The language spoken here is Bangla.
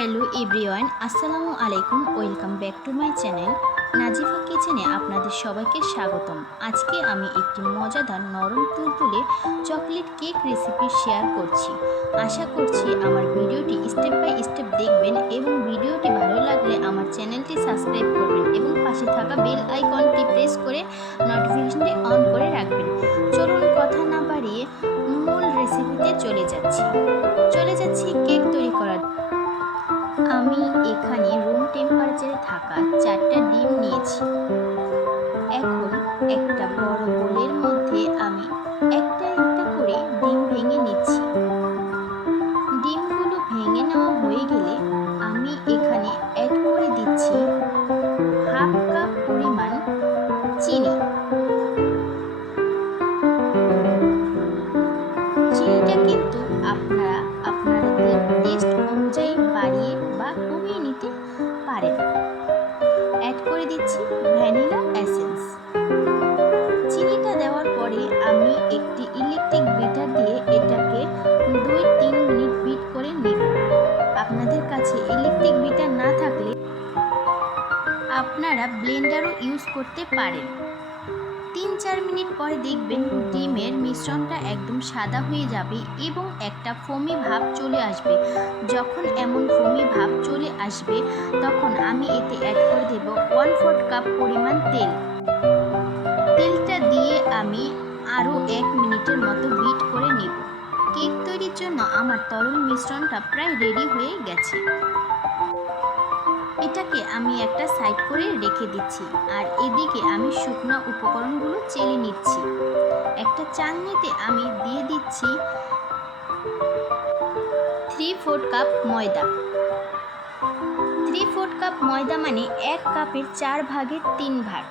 হ্যালো এভরিওয়ান, আসসালামু আলাইকুম, welcome back to my channel Nazifa কিচেনে আপনাদের সবাইকে স্বাগতম। আজকে আমি একটি মজাদার নরম তুলতুলে চকলেট কেক রেসিপি শেয়ার করছি। আশা করছি আমার ভিডিওটি স্টেপ বাই স্টেপ দেখবেন এবং ভিডিওটি ভালো লাগলে আমার চ্যানেলটি সাবস্ক্রাইব করবেন এবং পাশে থাকা বেল আইকনটি প্রেস করে নোটিফিকেশনটি অন করে টেস্ট অনুযায়ী বাড়িয়ে বা কমিয়ে নিতে পারেন অ্যাড করে দিচ্ছি ভ্যানিলা অ্যাসেন্স চিনিটা দেওয়ার পরে আমি একটি ইলেকট্রিক বিটার দিয়ে এটাকে দুই তিন মিনিট বিট করে নেব। আপনাদের কাছে ইলেকট্রিক বিটার না থাকলে আপনারা ব্লেন্ডারও ইউজ করতে পারেন। তিন চার মিনিট পরে দেখবেন ডিমের মিশ্রণটা একদম সাদা হয়ে যাবে এবং একটা ফোমি ভাব চলে আসবে। যখন এমন ফোমি ভাব চলে আসবে, তখন আমি এতে অ্যাড করে দেব ওয়ান ফোর্থ কাপ পরিমাণ তেল। তেলটা দিয়ে আমি আরও এক মিনিটের মতো বিট করে নেব। কেক তৈরির জন্য আমার তরল মিশ্রণটা প্রায় রেডি হয়ে গেছে। এটাকে আমি একটা সাইড করে রেখে দিচ্ছি আর এদিকে আমি শুকনো উপকরণগুলো চেলে নিচ্ছি। একটা চালনিতে আমি দিয়ে দিচ্ছি থ্রি ফোর কাপ ময়দা। থ্রি ফোর কাপ ময়দা মানে এক কাপের চার ভাগের তিন ভাগ।